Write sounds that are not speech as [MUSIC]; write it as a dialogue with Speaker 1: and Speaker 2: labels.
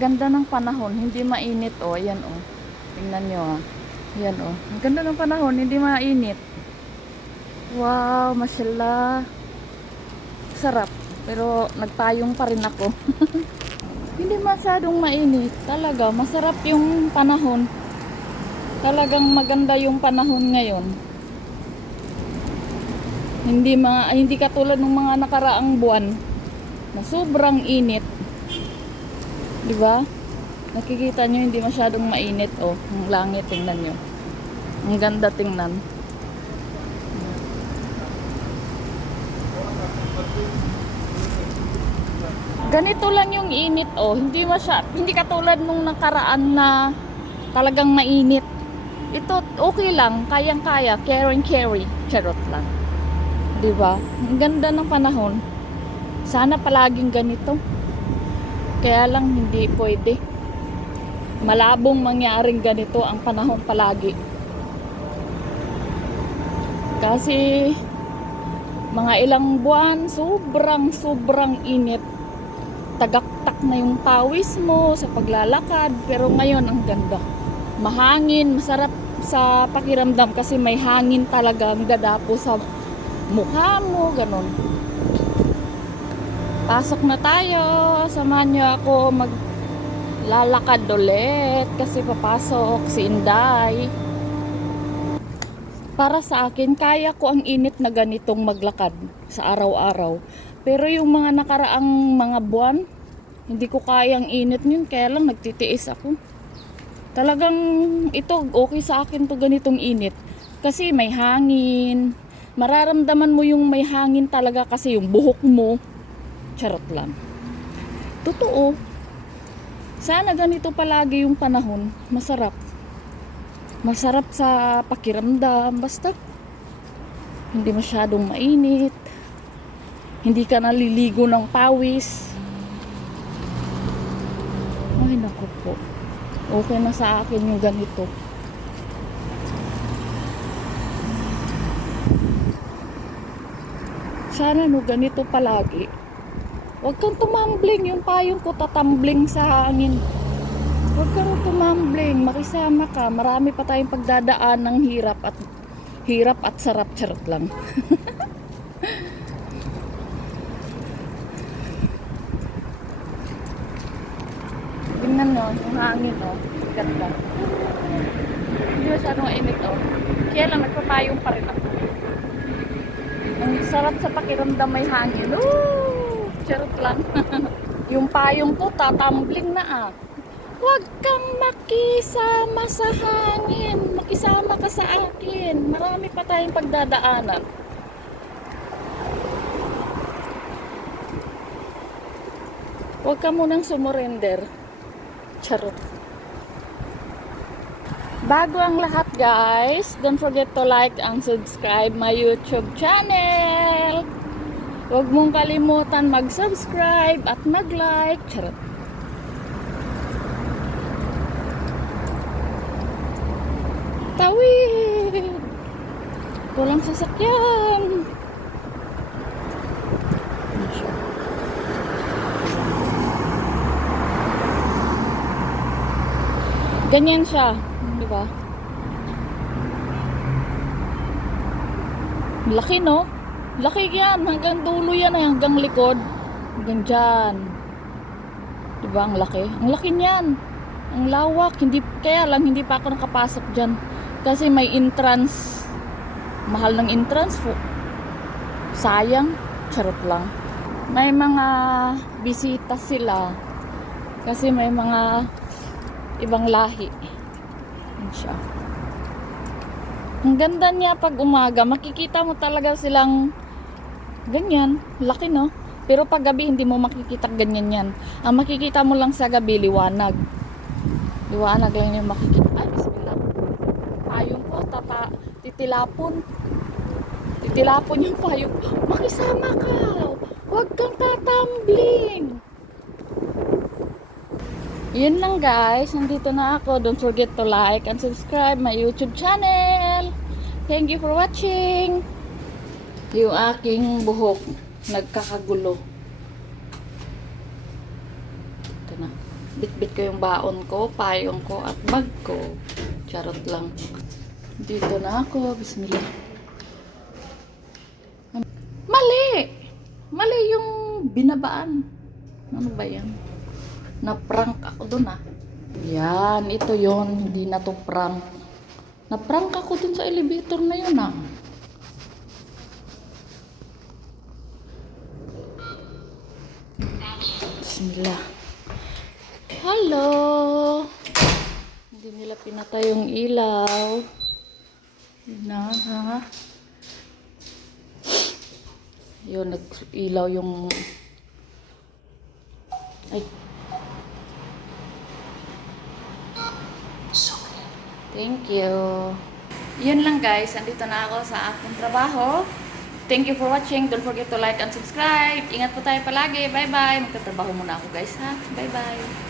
Speaker 1: ganda ng panahon, hindi mainit oh. Ayan oh. Tingnan nyo ah. Ayan oh. Ang ganda ng panahon, hindi mainit. Wow, mashallah. Sarap. Pero nagpayong pa rin ako. [LAUGHS] hindi masyadong mainit. Talaga, masarap yung panahon. Talagang maganda yung panahon ngayon. Hindi mga hindi katulad ng mga nakaraang buwan na sobrang init. 'Di ba? Nakikita nyo hindi masyadong mainit oh, ang langit tingnan nyo. Ang ganda tingnan. Ganito lang yung init oh, hindi masya hindi katulad nung nakaraan na talagang mainit. Ito okay lang, kayang-kaya, care and carry, charot lang. 'Di ba? Ang ganda ng panahon. Sana palaging ganito. Kaya lang hindi pwede. Malabong mangyaring ganito ang panahon palagi. Kasi mga ilang buwan, sobrang sobrang init. Tagaktak na yung pawis mo sa paglalakad. Pero ngayon, ang ganda. Mahangin, masarap sa pakiramdam kasi may hangin talaga ang dadapo sa mukha mo, ganun. Pasok na tayo. Samahan niyo ako maglalakad ulit kasi papasok si Inday. Para sa akin, kaya ko ang init na ganitong maglakad sa araw-araw. Pero yung mga nakaraang mga buwan, hindi ko kayang init yun. Kaya lang nagtitiis ako. Talagang ito, okay sa akin to ganitong init. Kasi may hangin. Mararamdaman mo yung may hangin talaga kasi yung buhok mo. Charot lang. Totoo. Sana ganito palagi yung panahon. Masarap. Masarap sa pakiramdam. Basta hindi masyadong mainit. Hindi ka naliligo ng pawis. Ay, naku po. Okay na sa akin yung ganito. Sana no ganito palagi. Huwag kang tumambling. Yung payong ko tatambling sa hangin. Huwag kang tumambling. Makisama ka. Marami pa tayong pagdadaan ng hirap at hirap at sarap charot lang. [LAUGHS] Tingnan nyo, yung hangin, oh. Ganda. Hindi masyadong mainit, oh. Kaya lang, nagpapayong pa rin ako. Ang sarap sa pakiramdam may hangin. Ooh! Charot lang. [LAUGHS] yung payong ko, tatambling na, ah. Huwag kang makisama sa hangin. Makisama ka sa akin. Marami pa tayong pagdadaanan. Huwag ka munang sumurrender. Charot. Bago ang lahat guys, don't forget to like and subscribe my YouTube channel. Huwag mong kalimutan mag-subscribe at mag-like. Charot. Tawid! Walang sasakyan. Ganyan siya, di ba? Laki no? Laki yan, hanggang dulo yan ay hanggang likod. Hanggang dyan. Di ba ang laki? Ang laki niyan. Ang lawak, hindi kaya lang hindi pa ako nakapasok diyan kasi may entrance. Mahal ng entrance. Sayang, charot lang. May mga bisita sila kasi may mga ibang lahi. Yan siya. Ang ganda niya pag umaga, makikita mo talaga silang ganyan, laki no? Pero pag gabi hindi mo makikita ganyan yan. Ang makikita mo lang sa gabi liwanag. Liwanag lang yung makikita. Ay, bismillah. Payong ko, tata, titilapon. Titilapon yung payong. Makisama ka. Huwag kang tatambling. Yun lang guys, nandito na ako. Don't forget to like and subscribe my YouTube channel. Thank you for watching. Yung aking buhok, nagkakagulo. Ito na. Bitbit ko yung baon ko, payong ko, at bag ko. Charot lang. Dito na ako. Bismillah. Mali! Mali yung binabaan. Ano ba yan? Na-prank ako dun ah. Yan, ito yon Hindi na to prank. Na-prank ako dun sa elevator na yun ah. Bismillah. Hello! Hindi nila pinatay yung ilaw. Yun Na, ha? Yun, nag-ilaw yung... Ay. Thank you. Yun lang guys, andito na ako sa aking trabaho. Thank you for watching. Don't forget to like and subscribe. Ingat po tayo palagi. Bye-bye. Magtatrabaho muna ako guys ha. Bye-bye.